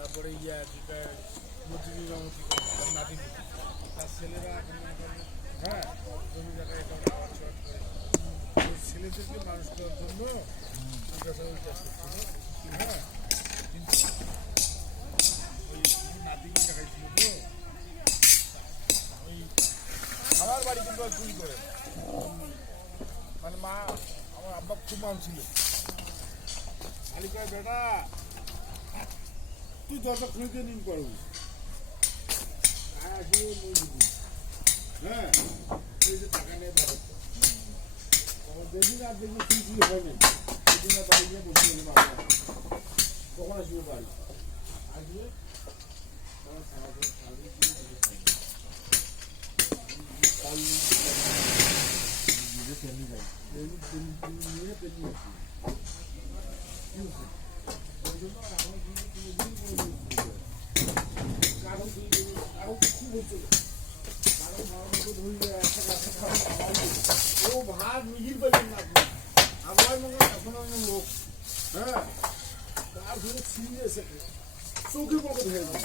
তারপরে যেটা মজুরি মামতি করে তার নাতি তার ছেলেরা এখন হ্যাঁ জমি জায়গায় এটা আবাদ চাষ করে ওই ছেলেদেরকে মানুষ করার জন্য চাষ করছিল হ্যাঁ কিন্তু ওই নাতিকে দেখাইছিল তো ওই আমার বাড়ি কিন্তু আর চুরি করে মানে মা আমার আব্বা খুব মানছিল শালিকার বেটা তুই যত খুঁজে নিন পারবি হ্যাঁ তুই যে টাকা নিয়ে ব্যাপারটা যেদিন আর দেখবি চুরি হয় না সেদিন আর বাড়ি গিয়ে বসে গেলে বাবা কখন আসবে বাড়ি আসবে ও ভাত মিহির পাইবেন না আপনি আমার মনে এখন লোক হ্যাঁ তার ধরে ছিঁড়ে এসে চোখে পকেট হয়ে যাবে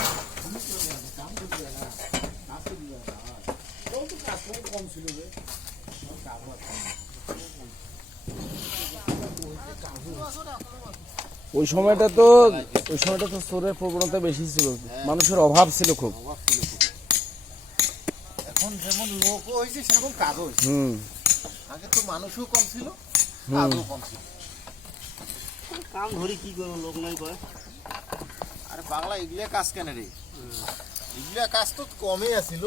কাম করতে না কাজ করতে না তো কাজ কম ছিল যে ওই সময়টা তো চোরের প্রবণতা বেশি ছিল, মানুষের অভাব ছিল খুব। এখন যেমন লোকও হয়েছে সেরকম কাজও হয়েছে। আগে তো মানুষও কম ছিল, কাজও কম ছিল। কাম ধরি কি করবো, লোক নাই করে। আরে বাংলা এগুলা কাজ কেন রে? এগুলা কাজ তো কমই আছিল।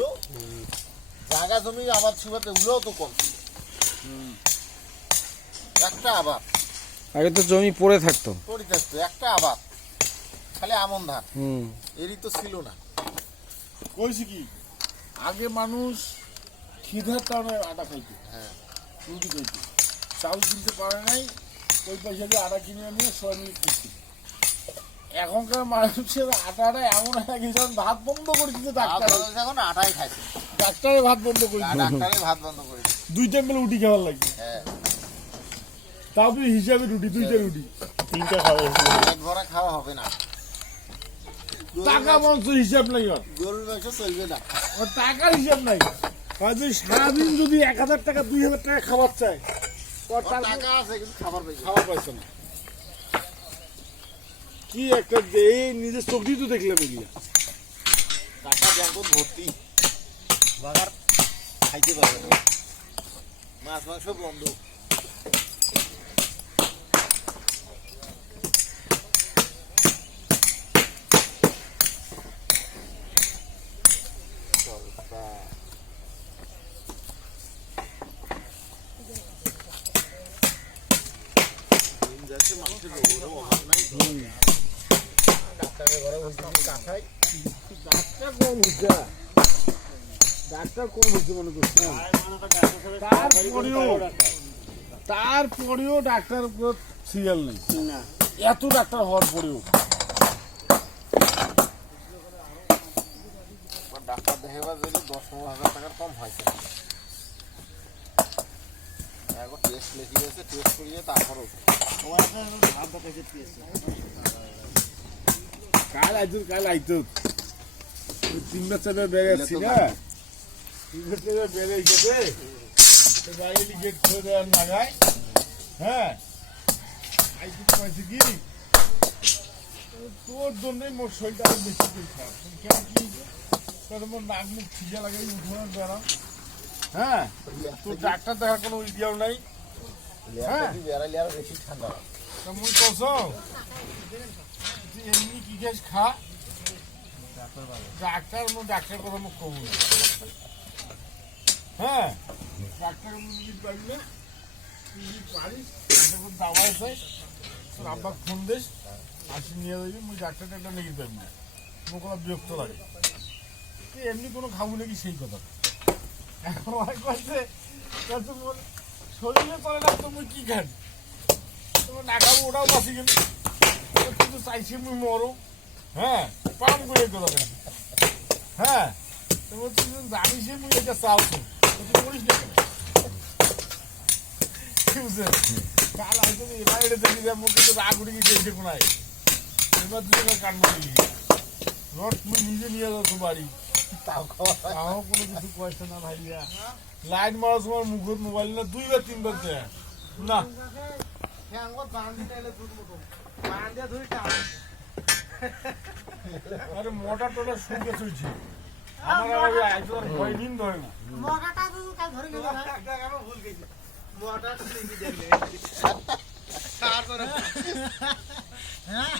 জায়গা জমি আবাদ সুবাদ এগুলোও তো কম ছিল। একটা আবাদ আগে তো জমি পড়ে থাকতো, একটা আবাদ খালি আমন ধান, এরই তো ছিল না। কইছি কি আগে মানুষ খিদার টানে আটা খাইতো, হ্যাঁ রুটি খাইতো, চাউল কিনতে পারে নাই, ওই পয়সা দিয়ে আটা কিনে নিয়ে সবাই মিলে খেত। এখনকার মানুষের আটাটা এমন হয়ে গেছে ভাত বন্ধ করে দিচ্ছে, এখন আটাই খাইছে, ডাক্তারে ভাত বন্ধ করে ভাত বন্ধ করে দুইটা মিলে রুটি খাওয়ার লাগবে। হ্যাঁ তাও তুই হিসাবে রুটি, দুইটা রুটি তিনটা খাওয়া ভরা খাওয়া হবে না। টাকা মঞ্চ হিসাব নাই, গরুর মাংস চলবে না, টাকার হিসাব নাই। হয়তো সারাদিন যদি 1000 টাকা 2000 টাকা খাবার চায়, টাকা আছে কিন্তু খাবার পাইছে না। কি একটা এই নিজের চোখ দিয়ে তো দেখলাম এগুলা টাকা ব্যাংক ভর্তি, বাগার খাইতে পারবে না, মাছ মাংস বন্ধ। ডাক্তার কম হচ্ছে মনে করছেন, তারপরেও ডাক্তার সিরিয়াল নেই, এত ডাক্তার হওয়ার পরেও। ডাক্তার দেখাবার জন্য 10-15,000 টাকার কম হয়েছে। এখন টেস্ট লিখে গেছে, টেস্ট করিয়ে তারপরও কাল আইতো 3-4 বেড়ে যাচ্ছি না, 3-4 বেড়ে গেছে বাইরে গেট খুলে দেওয়ার নাগায়। হ্যাঁ আইতো কয়েছে কি তোর জন্যই মোর শরীরটা আরো বেশি করে খারাপ, কেন কি মোর নাক মুখ ঠিকা লাগাই উঠোনের বেড়াম। হ্যাঁ তোর ডাক্তার দেখার কোনো ইডিয়াও নাই। হ্যাঁ বেড়াইলে আরো বেশি ঠান্ডা লাগে। মুই কস এমনি কি খাস খা, ডাক্তার কথা মুখ কবুল। হ্যাঁ ডাক্তার পারলে তুই পারিস, দাওয়া আছে তোর আব্বা ফোন দিস, আসি নিয়ে যাবি। মুই ডাক্তারটা নিয়ে পারবি না, মুখ কোনো বিরক্ত লাগে। তুই এমনি কোনো খাবো নাকি সেই কথা এখন করছে, শরীরে চলে না তো মুই কি খান, তোমার না খাবো ওটাও বাঁচি গেল, কিন্তু চাইছি মুই মরো। হ্যাঁ পাম করে কথা, হ্যাঁ তো বলছি জানিস মুই এটা চালছো করিস না কেন, কাল হয়তো এবার এটা দেখি মুখ কিন্তু রাগ উঠে গেছে, এই দেখুন এবার দুজনের কান মারি রড তুমি নিজে নিয়ে যাও তো বাড়ি তাও খাওয়া হয়। তাও কোনো কিছু কয়েছে না ভাইয়া লাইট মারার সময় মুখের মোবাইল না 2 বার 3 বার দেয় না আরে মোটা টোটা শুনতে চুইছি আমার আর ওই একজন ভয় নিন ধরে না মগাটা তো কাল ধরে গেল না ভুল গেছি মোটা দেখলে হ্যাঁ